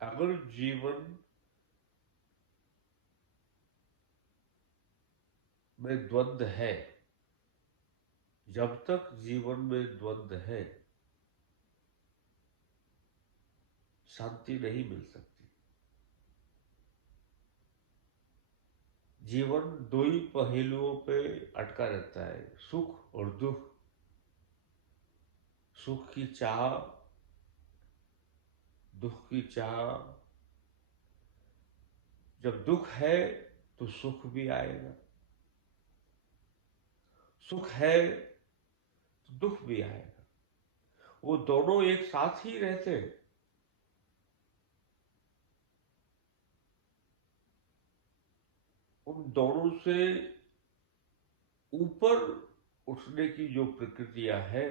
अगर जीवन में द्वंद्व है, जब तक जीवन में द्वंद्व है, शांति नहीं मिल सकती। जीवन दो ही पहलुओं पे अटका रहता है, सुख और दुख। सुख की चाह, दुख की चाह। जब दुख है तो सुख भी आएगा, सुख है तो दुख भी आएगा। वो दोनों एक साथ ही रहते हैं। उन दोनों से ऊपर उठने की जो प्रक्रिया है,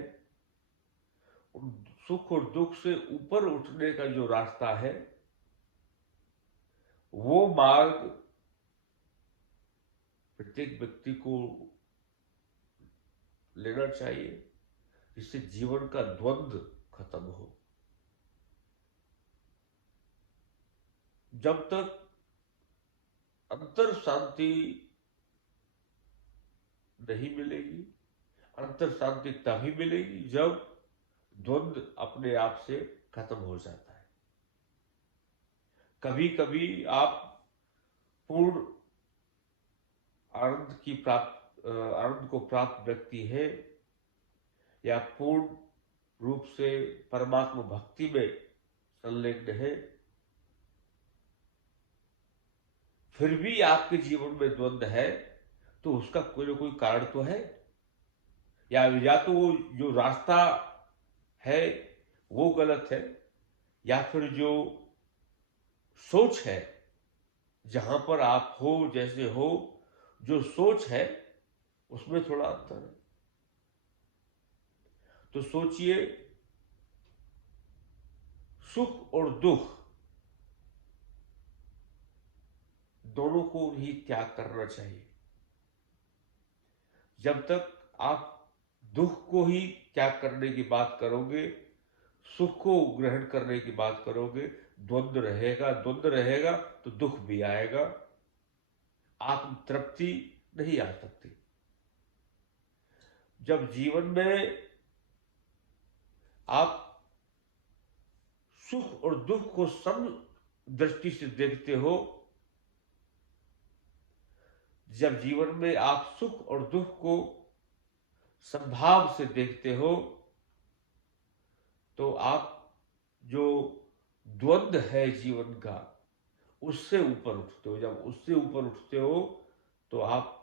उन सुख और दुख से ऊपर उठने का जो रास्ता है, वो मार्ग प्रत्येक व्यक्ति को लेना चाहिए, जिससे जीवन का द्वंद्व खत्म हो। जब तक अंतर शांति नहीं मिलेगी, अंतर शांति तभी मिलेगी जब द्वंद्व अपने आप से खत्म हो जाता है। कभी कभी आप पूर्ण आनंद को प्राप्त व्यक्ति है, या पूर्ण रूप से परमात्मा भक्ति में संलग्न है, फिर भी आपके जीवन में द्वंद्व है, तो उसका कोई ना कोई कारण तो है। या तो वो जो रास्ता है वो गलत है, या फिर जो सोच है, जहां पर आप हो, जैसे हो, जो सोच है उसमें थोड़ा अंतर है। तो सोचिए, सुख और दुख दोनों को ही त्याग करना चाहिए। जब तक आप दुख को ही त्याग करने की बात करोगे, सुख को ग्रहण करने की बात करोगे, द्वंद्व रहेगा। द्वंद्व रहेगा तो दुख भी आएगा, आत्म तृप्ति नहीं आ सकती। जब जीवन में आप सुख और दुख को सम दृष्टि से देखते हो, जब जीवन में आप सुख और दुख को संभाव से देखते हो, तो आप जो द्वंद्व है जीवन का, उससे ऊपर उठते हो। जब उससे ऊपर उठते हो तो आप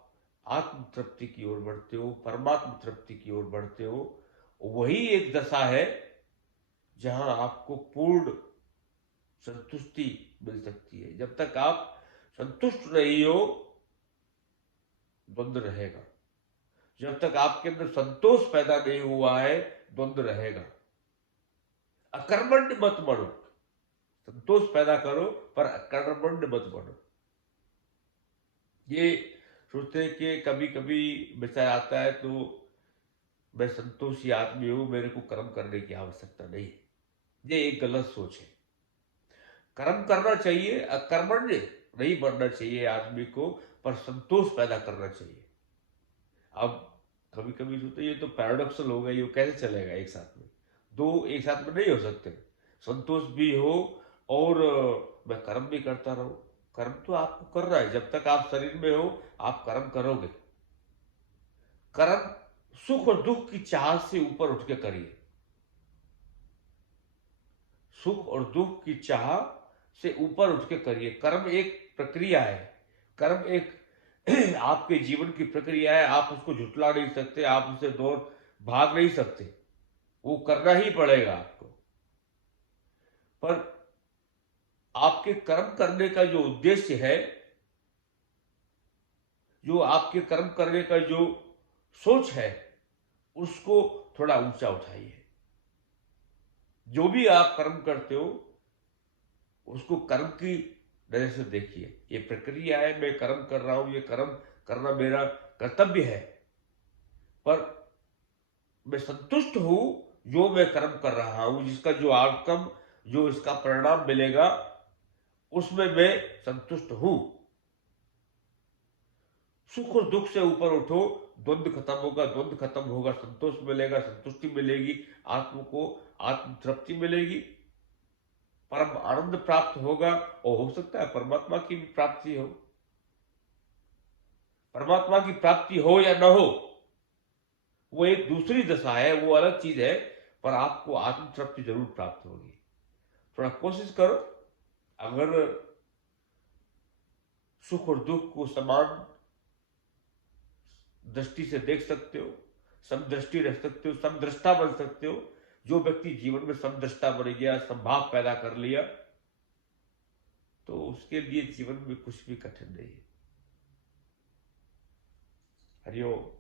आत्म तृप्ति की ओर बढ़ते हो, परमात्म तृप्ति की ओर बढ़ते हो। वही एक दशा है जहां आपको पूर्ण संतुष्टि मिल सकती है। जब तक आप संतुष्ट नहीं हो, द्वंद्व रहेगा। जब तक आपके अंदर संतोष पैदा नहीं हुआ है, द्वंद्व रहेगा। अकर्मण्य मत बनो, संतोष पैदा करो पर अकर्मण्य मत बनो। ये सोचते हैं कि कभी कभी विचार आता है तो मैं संतोषी आदमी हूं, मेरे को कर्म करने की आवश्यकता नहीं है। ये एक गलत सोच है। कर्म करना चाहिए, अकर्मण्य नहीं बनना चाहिए आदमी को, पर संतोष पैदा करना चाहिए। अब कभी कभी सोचते ये तो पैराडॉक्सल हो गया, ये कैसे चलेगा एक साथ में? दो एक साथ में नहीं हो सकते। संतोष भी हो और मैं कर्म भी करता रहूं। कर्म तो आपको करना है, जब तक आप शरीर में हो आप कर्म करोगे। कर्म सुख और दुख की चाह से ऊपर उठ के करिए। सुख और दुख की चाह से ऊपर उठ के करिए। कर्म एक प्रक्रिया है, कर्म एक आपके जीवन की प्रक्रिया है। आप उसको झुटला नहीं सकते, आप उससे दूर भाग नहीं सकते, वो करना ही पड़ेगा आपको। पर आपके कर्म करने का जो उद्देश्य है, जो आपके कर्म करने का जो सोच है, उसको थोड़ा ऊंचा उठाइए। जो भी आप कर्म करते हो उसको कर्म की नजर से देखिए। ये प्रक्रिया है, मैं कर्म कर रहा हूं, ये कर्म करना मेरा कर्तव्य है, पर मैं संतुष्ट हूं जो मैं कर्म कर रहा हूं, जिसका जो आउटकम, जो इसका परिणाम मिलेगा, उसमें मैं संतुष्ट हूं। सुख और दुख से ऊपर उठो, द्वंद्व खत्म होगा, द्वंद्व खत्म होगा, संतोष मिलेगा, संतुष्टि मिलेगी, आत्म को आत्म तृप्ति मिलेगी, परम आनंद प्राप्त होगा, और हो सकता है परमात्मा की भी प्राप्ति हो। परमात्मा की प्राप्ति हो या न हो, वो एक दूसरी दशा है, वो अलग चीज है, पर आपको आत्म तृप्ति जरूर प्राप्त होगी। थोड़ा कोशिश करो। अगर सुख और दुख को समान दृष्टि से देख सकते हो, समदृष्टि रख सकते हो, समदृष्टा बन सकते हो, जो व्यक्ति जीवन में समदृष्टा बन गया, संभाव पैदा कर लिया, तो उसके लिए जीवन में कुछ भी कठिन नहीं है। हरिओम।